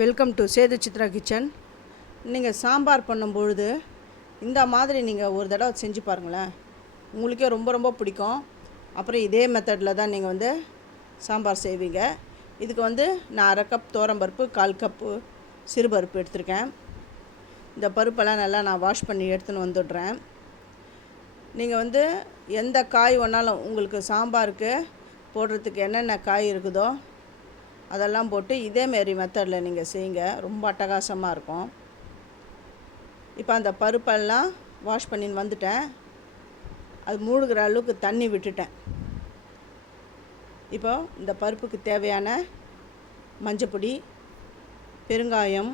Welcome to Sethu Chitra kitchen நீங்கள் சாம்பார் பண்ணும்பொழுது இந்த மாதிரி நீங்கள் ஒரு தடவை செஞ்சு பாருங்களேன். உங்களுக்கே ரொம்ப ரொம்ப பிடிக்கும். அப்புறம் இதே மெத்தடில் தான் நீங்கள் வந்து சாம்பார் செய்வீங்க. இதுக்கு வந்து நான் அரை கப் பருப்பு கால் கப்பு சிறுபருப்பு எடுத்திருக்கேன். இந்த பருப்பெல்லாம் நல்லா நான் வாஷ் பண்ணி எடுத்துன்னு வந்துடுறேன். நீங்கள் வந்து எந்த காய் வேணாலும் உங்களுக்கு சாம்பாருக்கு போடுறதுக்கு என்னென்ன காய் இருக்குதோ அதெல்லாம் போட்டு இதேமாரி மெத்தடில் நீங்கள் செய்யுங்க ரொம்ப அட்டகாசமாக இருக்கும். இப்போ அந்த பருப்பெல்லாம் வாஷ் பண்ணின்னு வந்துட்டேன். அது மூழ்கிற அளவுக்கு தண்ணி விட்டுட்டேன். இப்போ இந்த பருப்புக்கு தேவையான மஞ்சப்பொடி பெருங்காயம்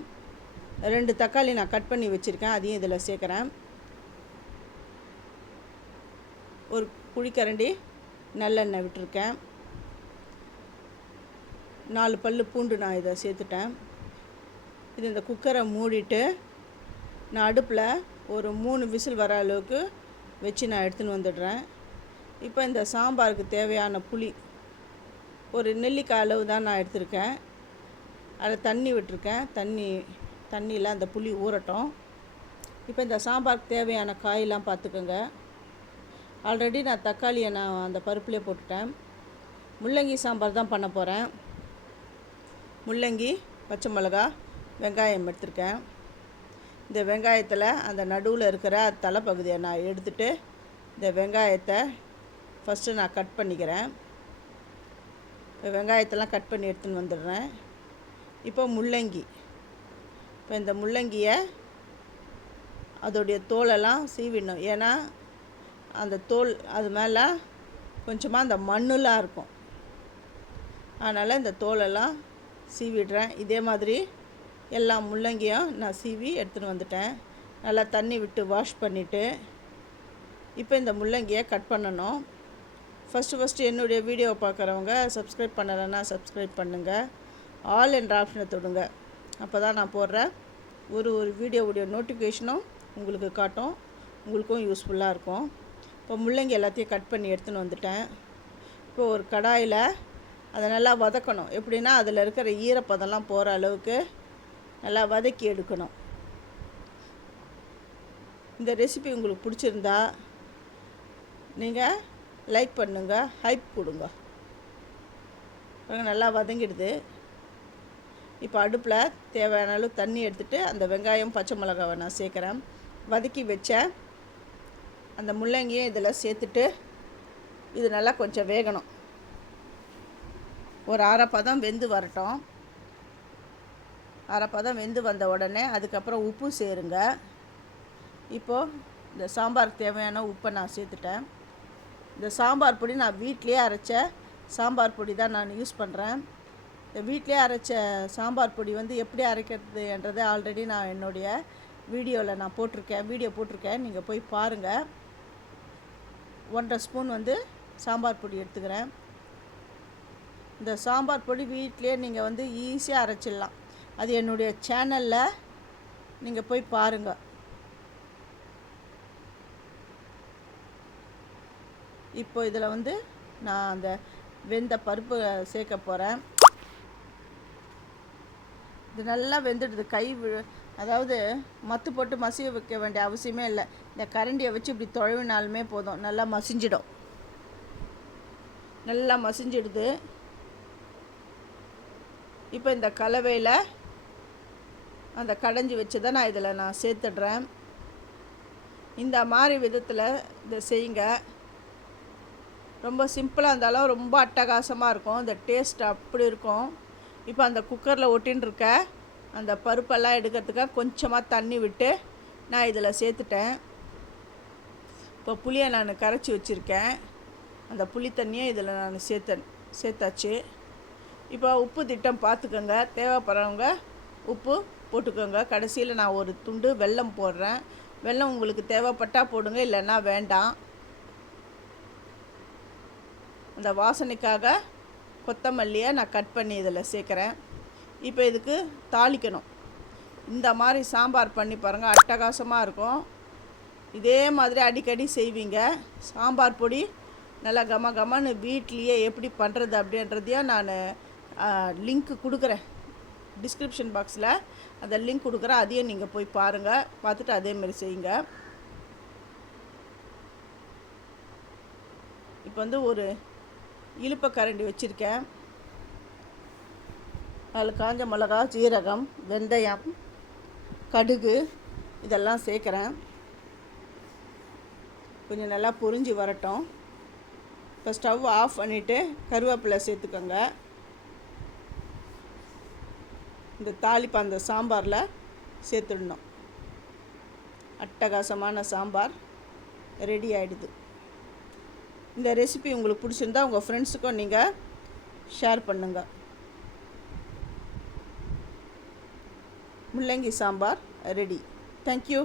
ரெண்டு தக்காளி நான் கட் பண்ணி வச்சுருக்கேன். அதையும் இதில் சேர்க்குறேன். ஒரு குழிக்கரண்டி நல்லெண்ணெய் விட்டுருக்கேன். நாலு பல் பூண்டு நான் இதை சேர்த்துட்டேன். இது இந்த குக்கரை மூடிட்டு நான் அடுப்பில் ஒரு மூணு விசில் வர அளவுக்கு வச்சு நான் எடுத்துன்னு வந்துடுறேன். இப்போ இந்த சாம்பாருக்கு தேவையான புளி ஒரு நெல்லிக்காய் அளவு தான் நான் எடுத்திருக்கேன். அதில் தண்ணி விட்டுருக்கேன். தண்ணி தண்ணியில் அந்த புளி ஊறட்டும். இப்போ இந்த சாம்பாருக்கு தேவையான காயெல்லாம் பார்த்துக்கோங்க. ஆல்ரெடி நான் தக்காளியை நான் அந்த பருப்புலேயே போட்டுட்டேன். முள்ளங்கி சாம்பார் தான் பண்ண போகிறேன் முள்ளங்கி பச்சை மிளகா வெங்காயம் எடுத்திருக்கேன். இந்த வெங்காயத்தில் அந்த நடுவில் இருக்கிற தலைப்பகுதியை நான் எடுத்துட்டு இந்த வெங்காயத்தை ஃபஸ்ட்டு நான் கட் பண்ணிக்கிறேன். இப்போ வெங்காயத்தெல்லாம் கட் பண்ணி எடுத்துன்னு வந்துடுறேன். இப்போ முள்ளங்கி. இப்போ இந்த முள்ளங்கியை அதோடைய தோலெல்லாம் சீவிடணும். ஏன்னா அந்த தோல் அது மேலே கொஞ்சமாக அந்த மண்ணுலாம் இருக்கும். அதனால் இந்த தோலெல்லாம் சீவிடுறேன். இதே மாதிரி எல்லா முள்ளங்கியும் நான் சீவி எடுத்துகிட்டு வந்துட்டேன். நல்லா தண்ணி விட்டு வாஷ் பண்ணிவிட்டு இப்போ இந்த முள்ளங்கியை கட் பண்ணணும். ஃபஸ்ட்டு ஃபஸ்ட்டு என்னுடைய வீடியோவை பார்க்குறவங்க சப்ஸ்கிரைப் பண்ணலைன்னா சப்ஸ்கிரைப் பண்ணுங்கள் ஆல் என்ற ஆப்ஷனை தொடுங்க. அப்போ தான் நான் போடுற ஒரு ஒரு வீடியோவுடைய நோட்டிஃபிகேஷனும் உங்களுக்கு காட்டும். உங்களுக்கும் யூஸ்ஃபுல்லாக இருக்கும். இப்போ முள்ளங்கி எல்லாத்தையும் கட் பண்ணி எடுத்துன்னு வந்துட்டேன். இப்போ ஒரு கடாயில் அதை நல்லா வதக்கணும். எப்படின்னா அதில் இருக்கிற ஈரப்பதம்லாம் போகிற அளவுக்கு நல்லா வதக்கி எடுக்கணும். இந்த ரெசிபி உங்களுக்கு பிடிச்சிருந்தா நீங்கள் லைக் பண்ணுங்கள் ஹைப் கொடுங்க நல்லா வதங்கிடுது. இப்போ அடுப்பில் தேவையான அளவு தண்ணி எடுத்துகிட்டு அந்த வெங்காயம் பச்சை மிளகாவை நான் சேர்க்குறேன். வதக்கி வச்ச அந்த முள்ளங்கியும் இதில் சேர்த்துட்டு இது நல்லா கொஞ்சம் வேகணும். ஒரு அரைப்பதம் வெந்து வரட்டும். அரை பதம் வெந்து வந்த உடனே அதுக்கப்புறம் உப்பு சேருங்க. இப்போது இந்த சாம்பாருக்கு தேவையான உப்பை நான் சேர்த்துட்டேன். இந்த சாம்பார் பொடி நான் வீட்லேயே அரைச்ச சாம்பார் பொடி தான் நான் யூஸ் பண்ணுறேன் இந்த வீட்லேயே அரைச்ச சாம்பார் பொடி வந்து எப்படி அரைக்கிறது என்றதை ஆல்ரெடி நான் என்னுடைய வீடியோவில் நான் போட்டிருக்கேன். வீடியோ போட்டிருக்கேன். நீங்கள் போய் பாருங்கள் ஒன்றரை ஸ்பூன் வந்து சாம்பார் பொடி எடுத்துக்கிறேன். இந்த சாம்பார் பொடி வீட்லேயே நீங்கள் வந்து ஈஸியாக அரைச்சிடலாம். அது என்னுடைய சேனலில் நீங்கள் போய் பாருங்கள் இப்போ இதில் வந்து நான் அந்த வெந்த பருப்பு சேர்க்க போகிறேன் இது நல்லா வெந்துடுது. கை விழு அதாவது மத்து போட்டு மசிய வைக்க வேண்டிய அவசியமே இல்லை. இந்த கரண்டியை வச்சு இப்படி தொழவினாலுமே போதும். நல்லா மசிஞ்சிடும். நல்லா மசிஞ்சிடுது. இப்போ இந்த கலவையில் அந்த கடைஞ்சி வச்சு தான் நான் இதில் நான் சேர்த்துடுறேன். இந்த மாதிரி விதத்தில் இதை செய்யுங்க. ரொம்ப சிம்பிளாக இருந்தாலும் ரொம்ப அட்டகாசமாக இருக்கும். இந்த டேஸ்ட் அப்படி இருக்கும். இப்போ அந்த குக்கரில் ஒட்டின்னு அந்த பருப்பெல்லாம் எடுக்கிறதுக்காக கொஞ்சமாக தண்ணி விட்டு நான் இதில் சேர்த்துட்டேன். இப்போ புளியை நான் கரைச்சி வச்சுருக்கேன். அந்த புளி தண்ணியை இதில் நான் சேர்த்தேன் சேர்த்தாச்சு. இப்போ உப்பு திட்டம் பார்த்துக்கோங்க. தேவைப்படுறவங்க உப்பு போட்டுக்கோங்க. கடைசியில் நான் ஒரு துண்டு வெல்லம் போடுறேன். வெல்லம் உங்களுக்கு தேவைப்பட்டால் போடுங்க இல்லைன்னா வேண்டாம். அந்த வாசனைக்காக கொத்தமல்லியை நான் கட் பண்ணி இதில் சேர்க்குறேன். இப்போ இதுக்கு தாளிக்கணும். இந்த மாதிரி சாம்பார் பண்ணி பாருங்கள் அட்டகாசமாக இருக்கும். இதே மாதிரி அடிக்கடி செய்வீங்க. சாம்பார் பொடி நல்லா கம கமன்னு வீட்லேயே எப்படி பண்ணுறது அப்படின்றதையும் நான் லிங்க்கு கொடுக்குறேன். டிஸ்கிரிப்ஷன் பாக்ஸில் அந்த லிங்க் கொடுக்குறேன். அதையும் நீங்கள் போய் பாருங்கள் பார்த்துட்டு அதேமாரி செய்யுங்க. இப்போ வந்து ஒரு இழுப்ப கரண்டி வச்சுருக்கேன். அதில் காஞ்ச மிளகா ஜீரகம் வெந்தயம் கடுகு இதெல்லாம் சேர்க்குறேன். கொஞ்சம் நல்லா பொரிஞ்சு வரட்டும். இப்போ ஸ்டவ் ஆஃப் பண்ணிவிட்டு கருவேப்பிலை சேர்த்துக்கோங்க. இந்த தாளிப்பு அந்த சாம்பாரில் சேர்த்துடணும். அட்டகாசமான சாம்பார் ரெடி ஆகிடுது இந்த ரெசிபி உங்களுக்கு பிடிச்சிருந்தா உங்கள் ஃப்ரெண்ட்ஸுக்கும் நீங்கள் ஷேர் பண்ணுங்கள் முள்ளங்கி சாம்பார் ரெடி. தேங்க்யூ